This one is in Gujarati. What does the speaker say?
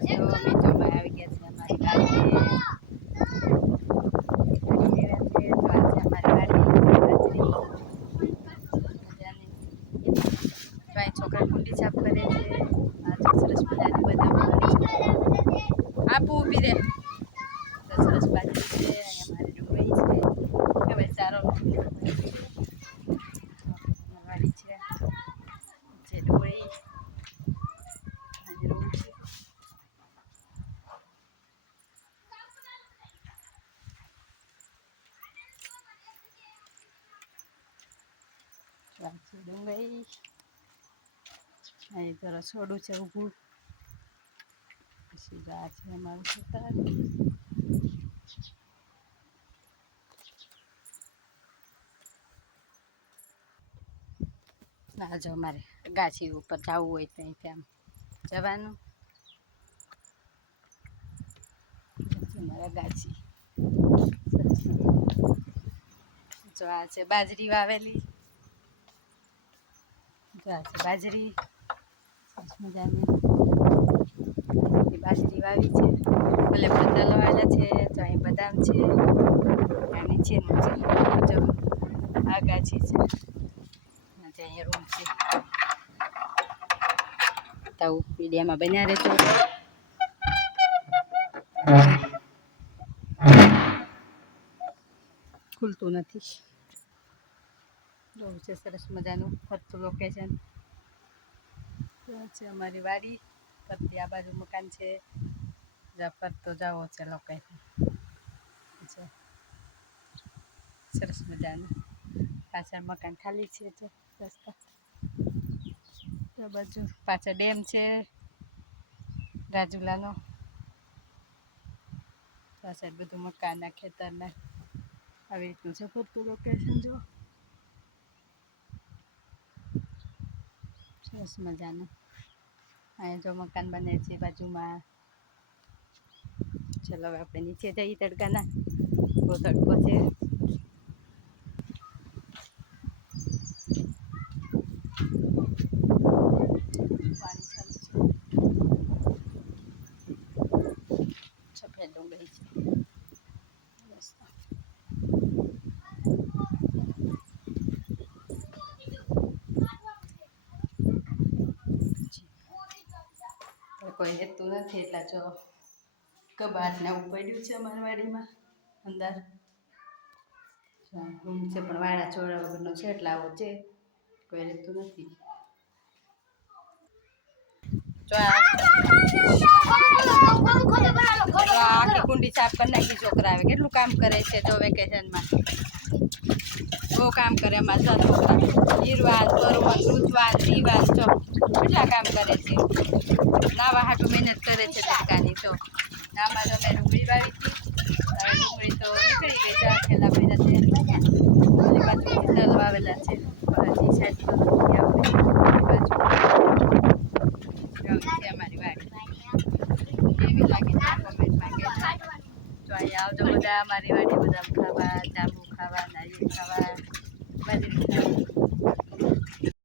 તો મેચોમાં આવી ગયા છે અમારી અહીં છોકરા કુંડી છાપ કરે છે. સરસ મજાની બધા આપું ઊભી રહે તો સરસ બાજરી છે અહીંયા મારી ડુંગળી છે કે ભાઈ સારો વાડી છે છે ડુંગળી અને રોડ છે છે ડુંગળી. અહીં તો રસોડું છે ઊભું. પછી આ છે અમારું ખેતર ના જો મારે ગાછી ઉપર જવું હોય તો અહીં ત્યાં જવાનું. મારા ગાછી. જો આ છે બાજરી વાવેલી. બાજરી. મજાની બાજરી વાવી છે. ભલે બધા લવાયેલા છે, તો અહીં બદામ છે નીચેનું છે. જો આ ગાછી છે અહીંયા રૂમ છે. તો મીડિયામાં બન્યા રહેતો ખુલતું નથી. બહુ છે, સરસ મજાનું ફરતું લોકેશન તો છે અમારી વાડી, ફરતી આ બાજુ મકાન છે. જ્યાં ફરતો જાવો છે લોકેશન સરસ મજાનું. પાછળ મકાન ખાલી છે તો રસ્તા. તો બાજુ પાછળ ડેમ છે, રાજુલાનો. પાછળ બધું મકાનના ખેતરના. આવી રીતનું છે ફરતું લોકેશન જો સરસ મજાનું. અહીંયા જો મકાન બને છે બાજુમાં. ચલો હવે આપણે નીચે જઈએ તડકાના. બહુ તડકો છે પાણી ચાલુ છે સફેદ ડુંગળી છે મસ્ત. હવે કોઈ હેતું નથી, એટલે જો કબાટ ને એવું પડ્યું છે અમારી વાડીમાં, અંદર. રૂમ છે, પણ વાળા છોડા વગરનો છે, એટલે આવો છે. કોઈ રહેતું નથી. કુંડી સાફ કરી નાખી, છોકરા આવે કેટલું કામ કરે છે જો વેકેશનમાં. બહુ કામ કરે જો છોકરા. હીરવાન બરોબર દૂધવાન દીવાન જો કેટલા કામ કરે છે? લાવા હાટું મહેનત કરે છે તડકાની તો નામાં તો મેં ડુંગળી વાવી હતી. હવે ડુંગળી તો નીકળી ગઈ ચાર છેલ્લા મહિના છે ઓલી બાજુ તલ વાવેલા છે. હજી સાઈડ તો નથી છે અમારી વાડી. કેવી લાગે તો અહીંયા આવજો બધા અમારી વાડી, બધા ખાવા, જાંબુ ખાવા, નારિયેળ ખાવા બધી ખાવા